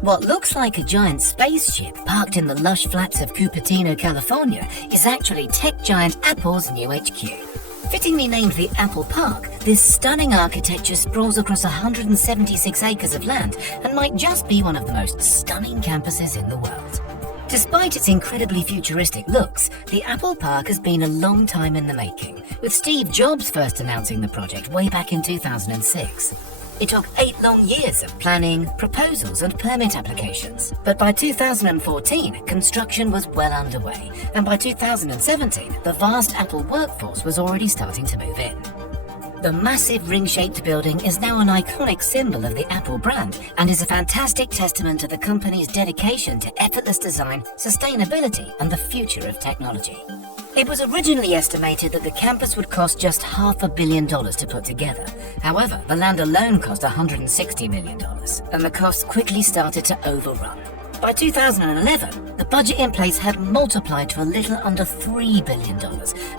What looks like a giant spaceship parked in the lush flats of Cupertino, California, is actually tech giant Apple's new HQ. Fittingly named the Apple Park, this stunning architecture sprawls across 176 acres of land and might just be one of the most stunning campuses in the world. Despite its incredibly futuristic looks, the Apple Park has been a long time in the making, with Steve Jobs first announcing the project way back in 2006. It took 8 long years of planning, proposals and permit applications. But by 2014, construction was well underway, and by 2017, the vast Apple workforce was already starting to move in. The massive ring-shaped building is now an iconic symbol of the Apple brand and is a fantastic testament to the company's dedication to effortless design, sustainability and the future of technology. It was originally estimated that the campus would cost just $500 million to put together. However, the land alone cost $160 million, and the costs quickly started to overrun. By 2011, the budget in place had multiplied to a little under $3 billion,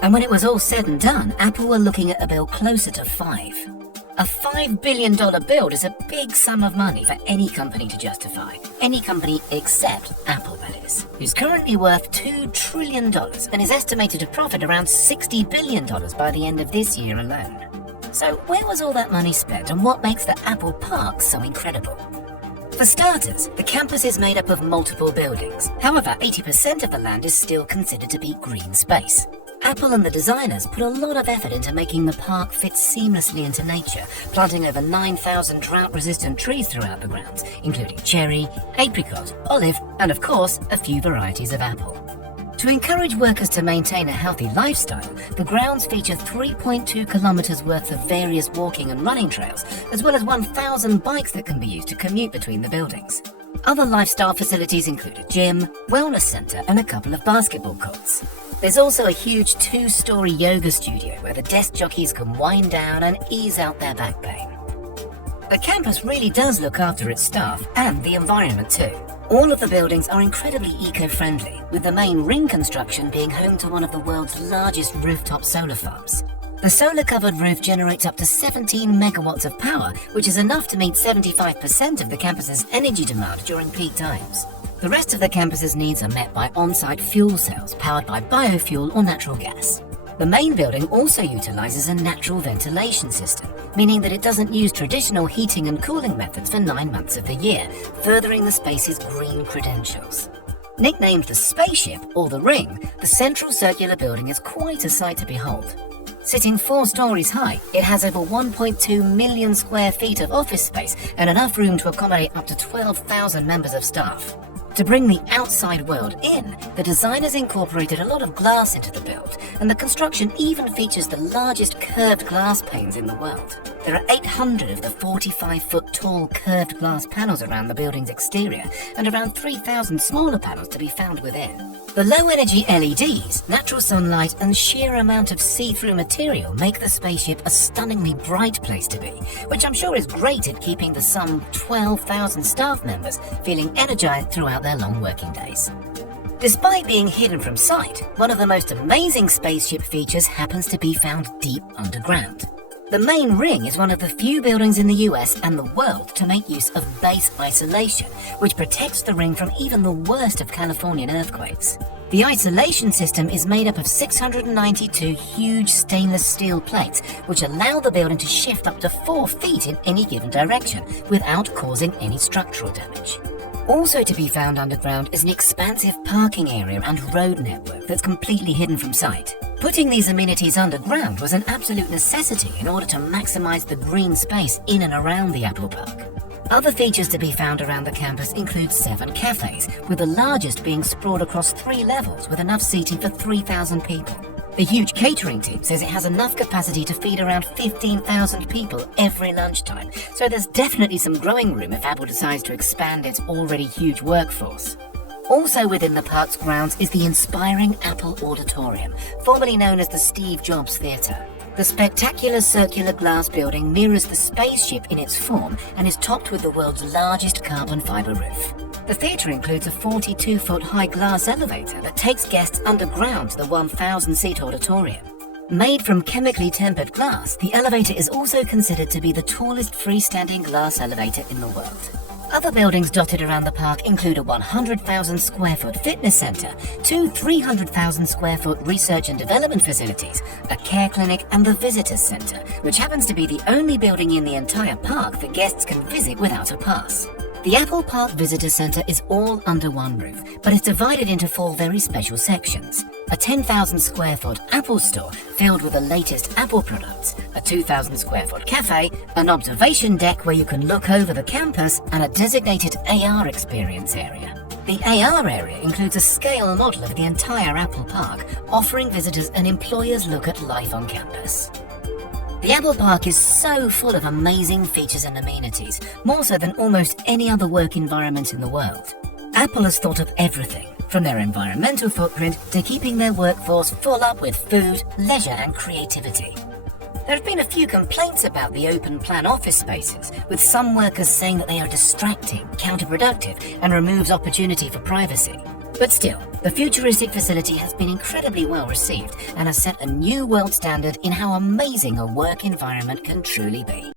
and when it was all said and done, Apple were looking at a bill closer to $5. A $5 billion build is a big sum of money for any company to justify. Any company except Apple, that is, who's currently worth $2 trillion and is estimated to profit around $60 billion by the end of this year alone. So where was all that money spent, and what makes the Apple Park so incredible? For starters, the campus is made up of multiple buildings. However, 80% of the land is still considered to be green space. Apple and the designers put a lot of effort into making the park fit seamlessly into nature, planting over 9,000 drought-resistant trees throughout the grounds, including cherry, apricot, olive, and of course, a few varieties of apple. To encourage workers to maintain a healthy lifestyle, the grounds feature 3.2 kilometers worth of various walking and running trails, as well as 1,000 bikes that can be used to commute between the buildings. Other lifestyle facilities include a gym, wellness center, and a couple of basketball courts. There's also a huge 2-story yoga studio where the desk jockeys can wind down and ease out their back pain. The campus really does look after its staff and the environment too. All of the buildings are incredibly eco-friendly, with the main ring construction being home to one of the world's largest rooftop solar farms. The solar-covered roof generates up to 17 megawatts of power, which is enough to meet 75% of the campus's energy demand during peak times. The rest of the campus's needs are met by on-site fuel cells powered by biofuel or natural gas. The main building also utilizes a natural ventilation system, meaning that it doesn't use traditional heating and cooling methods for 9 months of the year, furthering the space's green credentials. Nicknamed the Spaceship or the Ring, the central circular building is quite a sight to behold. Sitting 4 stories high, it has over 1.2 million square feet of office space and enough room to accommodate up to 12,000 members of staff. To bring the outside world in, the designers incorporated a lot of glass into the build, and the construction even features the largest curved glass panes in the world. There are 800 of the 45-foot tall curved glass panels around the building's exterior, and around 3,000 smaller panels to be found within. The low-energy LEDs, natural sunlight, and sheer amount of see-through material make the spaceship a stunningly bright place to be, which I'm sure is great at keeping the some 12,000 staff members feeling energized throughout their long working days. Despite being hidden from sight, one of the most amazing spaceship features happens to be found deep underground. The main ring is one of the few buildings in the US and the world to make use of base isolation, which protects the ring from even the worst of Californian earthquakes. The isolation system is made up of 692 huge stainless steel plates, which allow the building to shift up to 4 feet in any given direction without causing any structural damage. Also to be found underground is an expansive parking area and road network that's completely hidden from sight. Putting these amenities underground was an absolute necessity in order to maximize the green space in and around the Apple Park. Other features to be found around the campus include 7 cafes, with the largest being sprawled across 3 levels with enough seating for 3,000 people. The huge catering team says it has enough capacity to feed around 15,000 people every lunchtime, so there's definitely some growing room if Apple decides to expand its already huge workforce. Also within the park's grounds is the inspiring Apple Auditorium, formerly known as the Steve Jobs Theatre. The spectacular circular glass building mirrors the spaceship in its form and is topped with the world's largest carbon fiber roof. The theatre includes a 42-foot high glass elevator that takes guests underground to the 1,000-seat auditorium. Made from chemically tempered glass, the elevator is also considered to be the tallest freestanding glass elevator in the world. Other buildings dotted around the park include a 100,000 square foot fitness centre, two 300,000 square foot research and development facilities, a care clinic and the visitors centre, which happens to be the only building in the entire park that guests can visit without a pass. The Apple Park Visitor Centre is all under one roof, but it's divided into four very special sections. A 10,000 square foot Apple store filled with the latest Apple products, a 2,000 square foot cafe, an observation deck where you can look over the campus, and a designated AR experience area. The AR area includes a scale model of the entire Apple Park, offering visitors an employer's look at life on campus. The Apple Park is so full of amazing features and amenities, more so than almost any other work environment in the world. Apple has thought of everything, from their environmental footprint to keeping their workforce full up with food, leisure and creativity. There have been a few complaints about the open-plan office spaces, with some workers saying that they are distracting, counterproductive and removes opportunity for privacy. But still, the futuristic facility has been incredibly well received and has set a new world standard in how amazing a work environment can truly be.